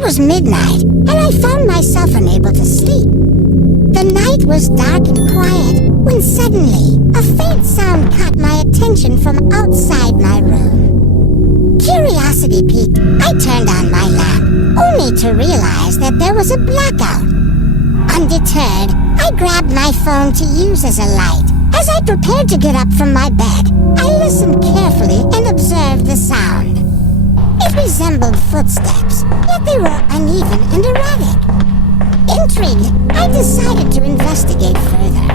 It was midnight, and I found myself unable to sleep. The night was dark and quiet when suddenly a faint sound caught my attention from outside my room. Curiosity piqued, I turned on my lamp, only to realize that there was a blackout. Undeterred, I grabbed my phone to use as a light. As I prepared to get up from my bed, I listened carefully and observed the sound. It resembled footsteps, yet they were uneven and erratic. Intrigued, I decided to investigate further.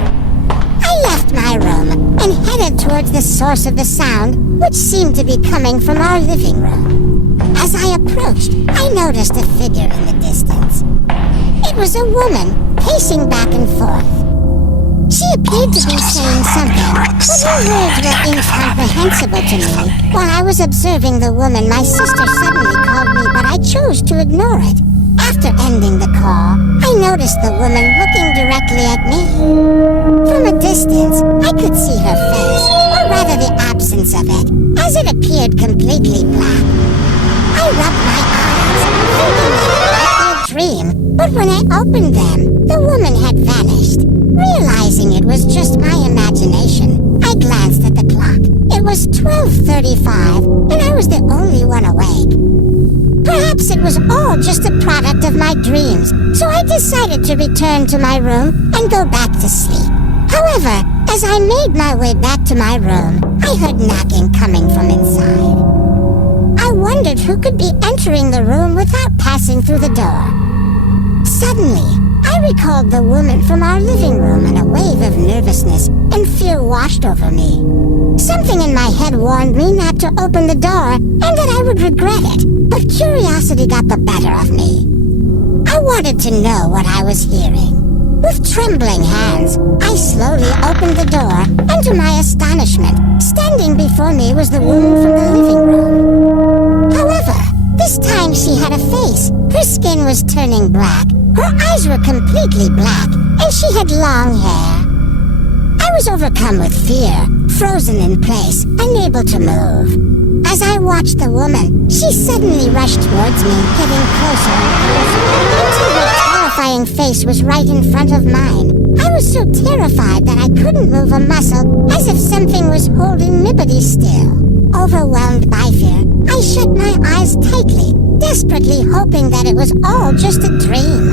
I left my room and headed towards the source of the sound, which seemed to be coming from our living room. As I approached, I noticed a figure in the distance. It was a woman, pacing back and forth. She appeared to be saying something, but her words were incomprehensible to me. While I was observing the woman, my sister suddenly called me, but I chose to ignore it. After ending the call, I noticed the woman looking directly at me. From a distance, I could see her face, or rather the absence of it, as it appeared completely black. I rubbed my eyes, thinking that it might be a dream, but when I opened them, the woman had vanished. Realizing it was just my imagination, I glanced at the clock. It was 12:35, and I was the only one awake. Perhaps it was all just a product of my dreams, so I decided to return to my room and go back to sleep. However, as I made my way back to my room, I heard knocking coming from inside. I wondered who could be entering the room without passing through the door. Suddenly, I recalled the woman from our living room, and a wave of nervousness and fear washed over me. Something in my head warned me not to open the door and that I would regret it, but curiosity got the better of me. I wanted to know what I was hearing. With trembling hands, I slowly opened the door, and to my astonishment, standing before me was the woman from the living room. However, this time she had a face. Her skin was turning black. Her eyes were completely black, and she had long hair. I was overcome with fear, frozen in place, unable to move. As I watched the woman, she suddenly rushed towards me, getting closer and closer, until her terrifying face was right in front of mine. I was so terrified that I couldn't move a muscle, as if something was holding Nibbity still. Overwhelmed by fear, I shut my eyes tightly, desperately hoping that it was all just a dream.